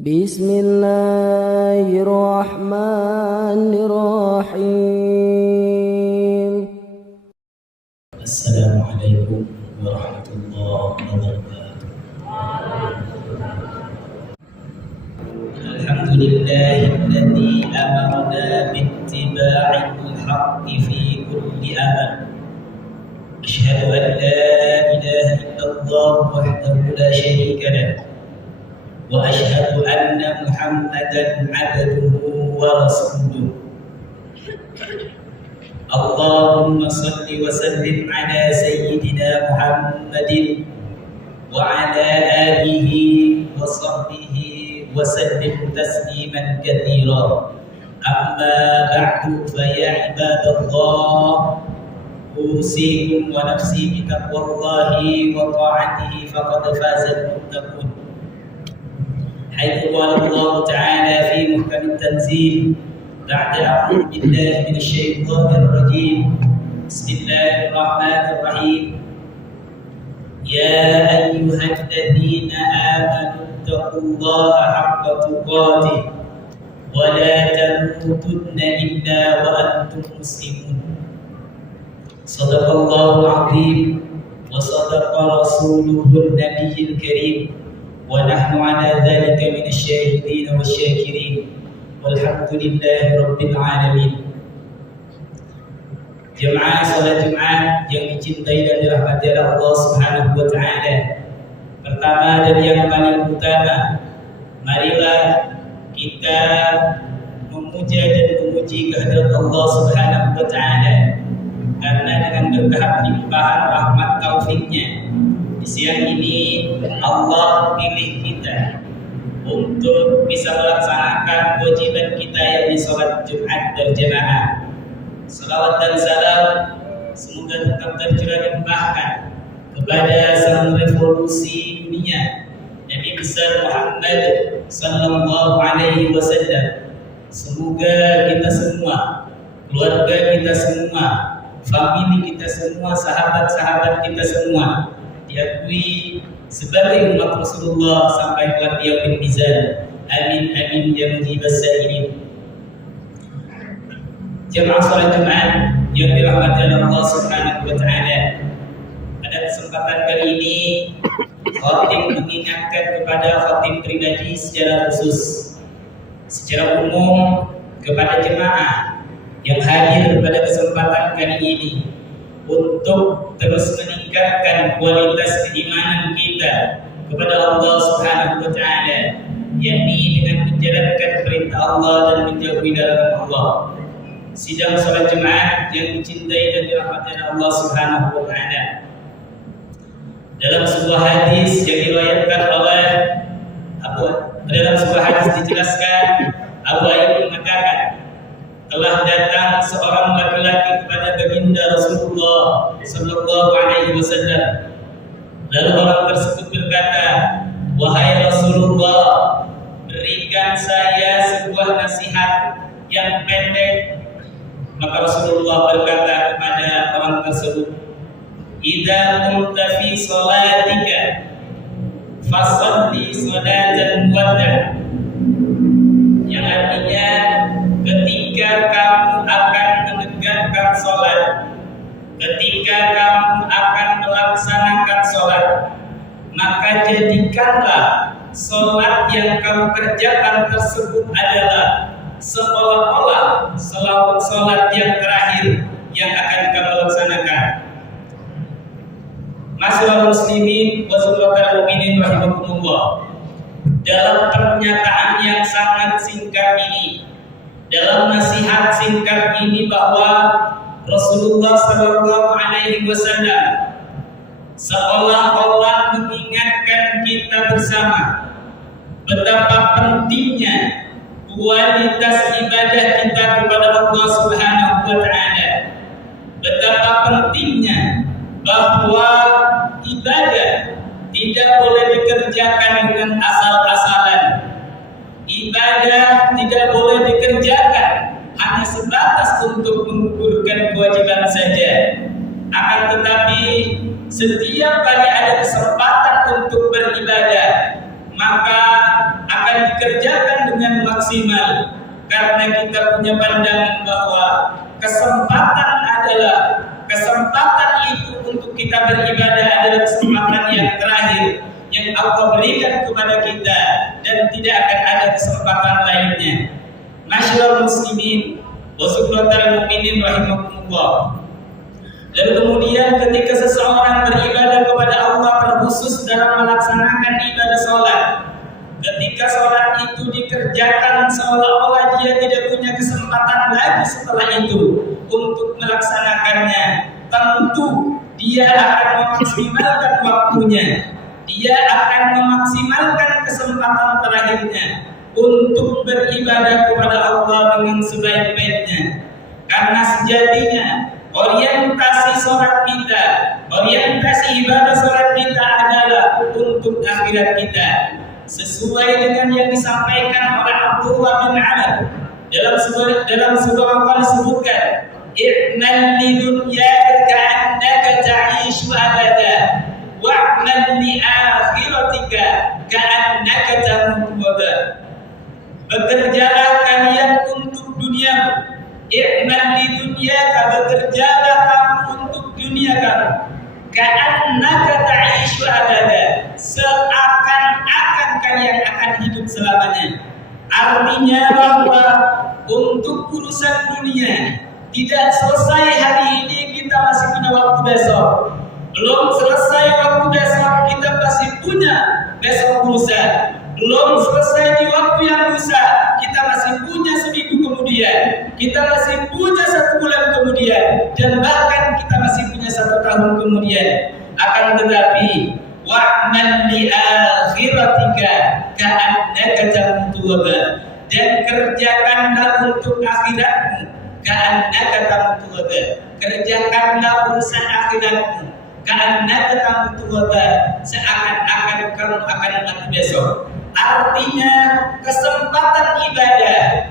Bismillahirrahmanirrahim. Assalamualaikum warahmatullahi wabarakatuh. Alhamdulillahilladzi amarna bittiba'il haqqi fi kulli amr. Asyhadu an la ilaha illallah wahdahu la syarika lahu wa asyhadu anna Muhammadan 'abduhu wa rasuluh. Allahumma salli wa sallim ala sayyidina Muhammadin wa ala alihi wa sahbihi wa sallim tasliman katsira. Amma ba'du fa ya ibadallah, usikum wa nafsi bi taqwallahi wa ta'atihi faqad fazal muttaqun. حيث قال الله تعالى في محكم التنزيل بعد أعوذ بالله من الشيطان الرجيم بسم الله الرحمن الرحيم يا أيها الذين آمنوا اتقوا الله حق تقاته ولا تموتن إلا وأنتم مسلمون. صدق الله العظيم وصدق رسوله النبي الكريم ونحن على ذلك من الشاهدين والشاكرين والحمد لله رب العالمين. Jemaah salat Jumat yang dicintai dan dirahmati oleh Allah Subhanahu wa taala. Pertama dan yang paling utama, marilah kita memuja dan memuji kehadirat Allah Subhanahu wa taala. Karena dengan berkah limpahan rahmat taufik-Nya, di siang ini Allah pilih kita untuk bisa melaksanakan kewajiban kita yakni salat Jumat berjamaah. Salawat dan salam semoga tetap tercurah limpahkan kepada sang revolusi dunia Nabi besar Muhammad sallallahu alaihi wasallam. Semoga kita semua, keluarga kita semua, famili kita semua, sahabat-sahabat kita semua diakui sebagai umat Rasulullah sampai kelak yaumil mizan. Amin amin ya mujibas sa'ilin. Jemaah salat Jumat yang dirahmati oleh Allah Subhanahu wa taala. Pada kesempatan kali ini khatib mengingatkan kepada khatib pribadi secara khusus, secara umum kepada jemaah yang hadir pada kesempatan kali ini untuk terus meningkatkan kualitas keimanan kita kepada Allah Subhanahu wa taala, yakni dengan menjalankan perintah Allah dan menjauhi larangan Allah. Sidang salat Jumat yang dicintai dan dirahmati Allah Subhanahu wa taala. Dalam sebuah hadis yang diriwayatkan oleh dalam sebuah hadis dijelaskan, Abu Ayyub mengatakan, telah datang seorang laki-laki kepada baginda Rasulullah sallallahu alaihi wasallam. Lalu orang tersebut berkata, "Wahai Rasulullah, berikan saya sebuah nasihat yang pendek." Maka Rasulullah berkata kepada orang tersebut, "Idza kunta fi shalatika fashalli shalatan muwaddah." Yang artinya, ketika kamu akan menegakkan sholat, ketika kamu akan melaksanakan sholat, maka jadikanlah sholat yang kamu kerjakan tersebut adalah seolah-olah sholat yang terakhir yang akan kamu laksanakan. Masyaallah muslimin wa saudara mukminin rahimakumullah. Dalam pernyataan yang sangat singkat ini, dalam nasihat singkat ini, bahwa Rasulullah sallallahu alaihi wasallam seolah-olah mengingatkan kita bersama betapa pentingnya kualitas ibadah kita kepada Allah Subhanahu wa taala. Betapa pentingnya bahwa ibadah tidak boleh dikerjakan dengan asal-asalan. Ibadah tidak boleh dikerjakan hanya sebatas untuk menggugurkan kewajiban saja. Akan tetapi setiap kali ada kesempatan untuk beribadah, maka akan dikerjakan maksimal karena kita punya pandangan bahwa kesempatan itu untuk kita beribadah adalah kesempatan yang terakhir yang Allah berikan kepada kita dan tidak akan ada kesempatan lainnya. Masyaallah muslimin wa subhanallahi mu'minin rahimakumullah. Dan kemudian ketika seseorang beribadah kepada Allah terkhusus dalam melaksanakan ibadah sholat, ketika sholat itu dikerjakan seolah-olah dia tidak punya kesempatan lagi setelah itu untuk melaksanakannya, tentu dia akan memaksimalkan waktunya, dia akan memaksimalkan kesempatan terakhirnya untuk beribadah kepada Allah dengan sebaik-baiknya. Karena sejatinya orientasi sholat kita, orientasi ibadah sholat kita adalah untuk akhirat kita. Sesuai dengan yang disampaikan oleh Abdullah bin Amr dalam sebuah maqal disebutkan, "I'mal li dunyaka ka'annaka ta'ishu abada, wa'mal li akhiratika ka'annaka tamutu abada." Bekerjalah kalian untuk dunia. I'mal li dunyaka, bekerjalah kamu untuk dunia kamu. Ka'annaka ta'ishu abada, seakan-akan kalian akan hidup selamanya. Artinya bahwa untuk urusan dunia tidak selesai hari ini, kita masih punya waktu besok. Belum selesai waktu besok, kita masih punya besok lusa. Belum selesai di waktu yang lusa, kita masih punya seminggu kemudian, kita masih punya 1 bulan kemudian, dan bahkan kita masih punya 1 tahun kemudian. Akan tetapi wa'mal li akhiratika ka'annaka tamutu abada, dan kerjakanlah untuk akhiratmu ka'annaka tamutu abada, kerjakanlah urusan akhiratmu ka'annaka tamutu abada, seakan-akan kamu akan mati besok. Artinya kesempatan ibadah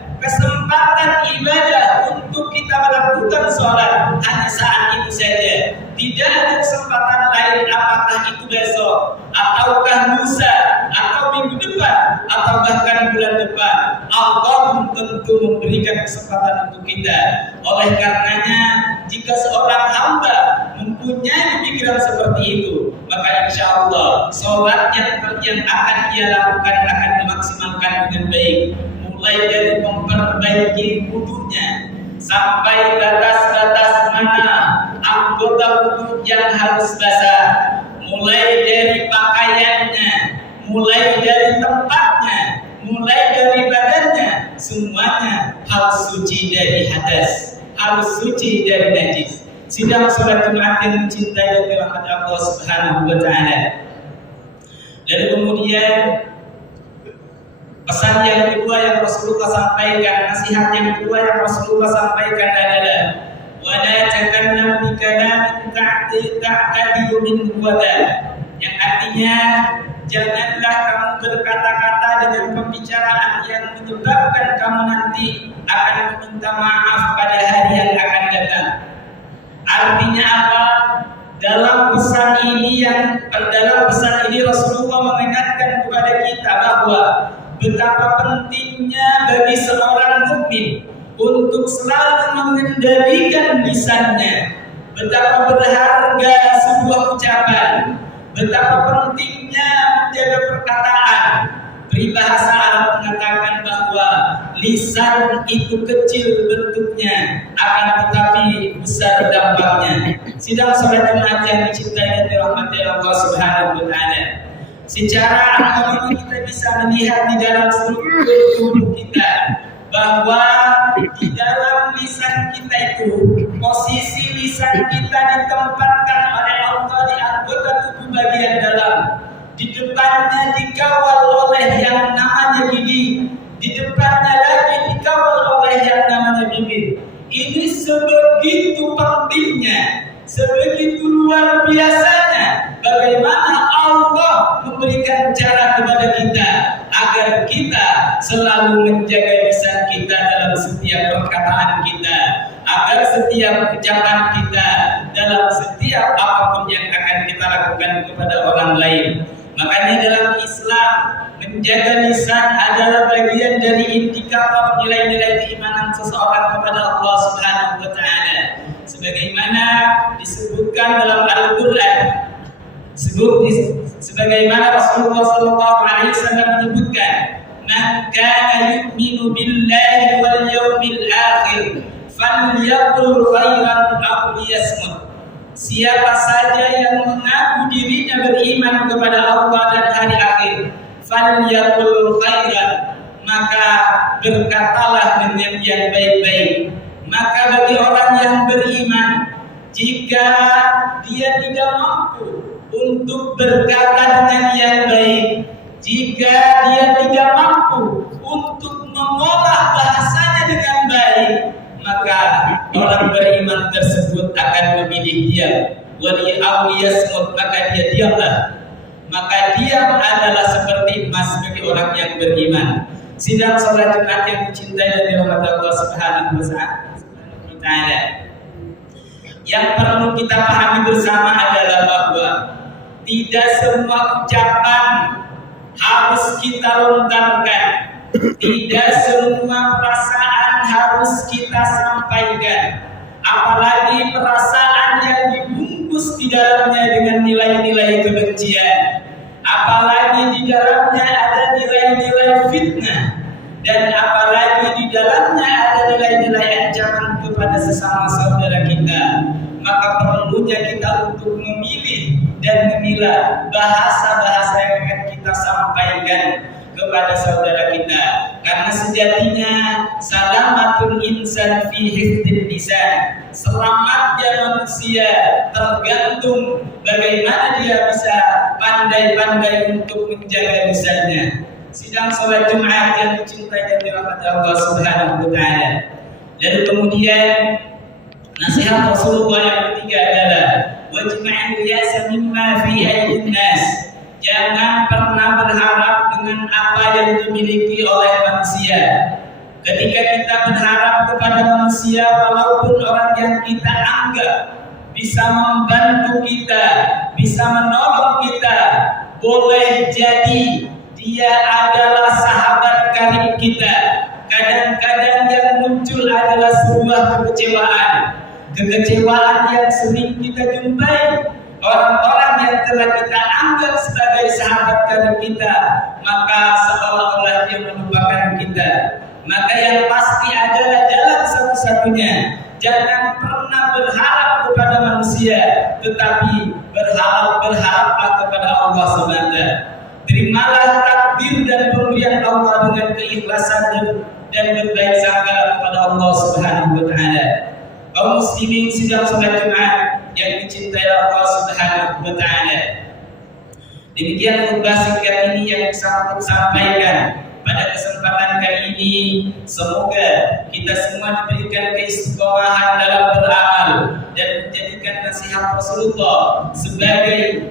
untuk kita melakukan sholat hanya saat itu saja. Tidak ada kesempatan lain, apakah itu besok, ataukah lusa, atau minggu depan, atau bahkan bulan depan. Allah tentu memberikan kesempatan untuk kita. Oleh karenanya, jika seorang hamba mempunyai pikiran seperti itu, maka insya Allah sholat yang akan dia lakukan akan dimaksimalkan dengan baik. Mulai dari memperbaiki wudunya sampai batas-batas mana anggota wudu yang harus basah, mulai dari pakaiannya, mulai dari tempatnya, mulai dari badannya, semuanya harus suci dari hadas, harus suci dari najis. Sidang salat Jumat yang mencintai dan dirahmati Allah Subhanahu wa taala. Dan kemudian pesan yang kedua yang Rasulullah sampaikan, nasihat yang kedua yang Rasulullah sampaikan adalah wala takallam bi kalamin ta'tadilu minhu wada, yang artinya janganlah kamu berkata-kata dengan pembicaraan yang menyebabkan kamu nanti akan meminta maaf pada hari yang akan datang. Artinya apa? Dalam pesan ini Rasulullah mengingatkan kepada kita bahwa betapa pentingnya bagi seorang mukmin untuk selalu mengendalikan lisannya, betapa berharga sebuah ucapan, betapa pentingnya menjaga perkataan. Peribahasa Arab mengatakan bahwa lisan itu kecil bentuknya, akan tetapi besar dampaknya. Sidang salat Jumat yang dicintai dan dirahmati Allah Subhanahu wa taala. Secara ekonomi kita bisa melihat di dalam seluruh tubuh kita bahwa di dalam lisan kita itu, posisi lisan kita ditempatkan oleh Allah di anggota tubuh bagian dalam. Di depannya dikawal oleh yang namanya gigi, di depannya lagi dikawal oleh yang namanya bibir. Ini sebegitu pentingnya, sebegitu luar biasanya bagaimana Allah memberikan cara kepada kita agar kita selalu menjaga lisan kita dalam setiap perkataan kita, agar setiap ucapan kita, dalam setiap apapun yang akan kita lakukan kepada orang lain. Makanya dalam Islam menjaga lisan adalah bagian menjadi indikator nilai-nilai keimanan seseorang kepada Allah Subhanahu wa taala. Sebagaimana disebutkan dalam Al-Qur'an, sebagaimana Rasulullah sallallahu alaihi wasallam menyebutkan, "Man kana yu'minu billahi wal yawmil akhir falyaqul khairan aw liyasmut." Siapa saja yang mengaku dirinya beriman kepada Allah dan hari akhir, falyaqul khairan, maka berkatalah dengan yang baik-baik. Maka bagi orang yang beriman, jika dia tidak mampu untuk berkata dengan yang baik, jika dia tidak mampu untuk mengolah bahasanya dengan baik, maka orang beriman tersebut akan memilih diam. Wali awliyasmut, maka dia diamlah. Maka diam adalah seperti emas bagi orang yang beriman. Sidang salat Jumat yang dicintai dan dirahmati Allah Subhanahu wa taala. Yang perlu kita pahami bersama adalah bahwa tidak semua ucapan harus kita lontarkan. Tidak semua perasaan harus kita sampaikan. Apalagi perasaan yang dibungkus di dalamnya dengan nilai-nilai kebencian. Apalagi di dalamnya ada nilai-nilai fitnah. Dan apalagi di dalamnya ada nilai-nilai ancaman kepada sesama saudara kita. Maka perlunya kita untuk memilih dan memilah bahasa-bahasa yang akan kita sampaikan kepada saudara kita, karena sejatinya salamatul insan fi hifdzil lisan, selamatnya manusia tergantung bagaimana dia bisa pandai-pandai untuk menjaga lisannya. Sidang salat Jumat yang dicintai dan dirahmati Allah Subhanahu wa taala. Lalu kemudian nasihat Rasulullah yang ketiga adalah wajma'il yasa mimma fi aydin nas. Jangan pernah berharap dengan apa yang dimiliki oleh manusia. Ketika kita berharap kepada manusia, walaupun orang yang kita anggap bisa membantu kita, bisa menolong kita, boleh jadi dia adalah sahabat karib kita. Kadang-kadang yang muncul adalah sebuah kekecewaan yang sering kita jumpai. Orang-orang yang telah kita anggap sebagai sahabat karib kita, maka seolah-olah dia melupakan kita. Maka yang pasti adalah jalan satu-satunya. Jangan pernah berharap kepada manusia, tetapi berharaplah kepada Allah semata. Terimalah takdir dan pemberian Allah dengan keikhlasan dan berbaik sangka kepada Allah Subhanahu wa taala. Kaum muslimin sidang salat Jumat yang dicintai Allah Subhanahu wa taala. Demikian khutbah singkat ini yang bisa aku sampaikan pada kesempatan kali ini. Semoga kita semua diberikan keistiqomahan dalam beramal dan menjadikan nasihat Rasulullah sebagai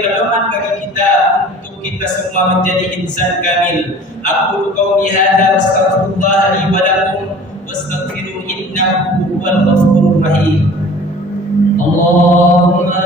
pedoman bagi kita untuk kita semua menjadi insan kamil. Aku qauli hadza wastaghfirullah li wa lakum wastaghfiru innahu huwal ghafurur rahim. Allahumma